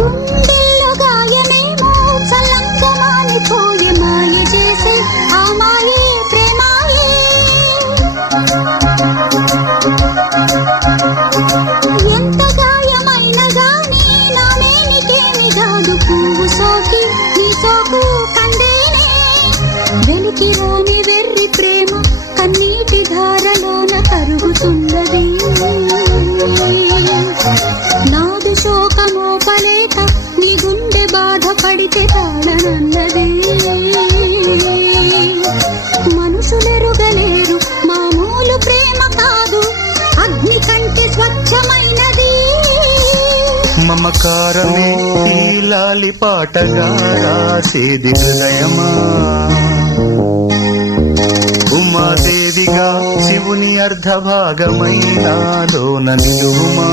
గుండెల్లో గాయమేమో చల్లంగా మానిపోయే మాయ చేసే ఆ మాయే ప్రేమాయే. ఎంత గాయమైన గానీ నానేనికేమి కాదు పువ్వు సోకి నీ సోకు కందేనే. వెలికి రాని వెర్రి ప్రేమ కన్నీటి ధారలోన కరుగుతున్నది. నాదు శోకమోపలేక నీ గుండె బాధపడితే తాళనన్నది. మనుషులెరుగలేరు మామూలు ప్రేమ కాదు అగ్ని కంటే స్వచ్ఛమైనది. మమకారమే ఈ లాలి పాటగా రాసేది హృదయమా. ఉమాదేవిగా శివుని అర్ధభాగమైనాలోన నిలువుమా.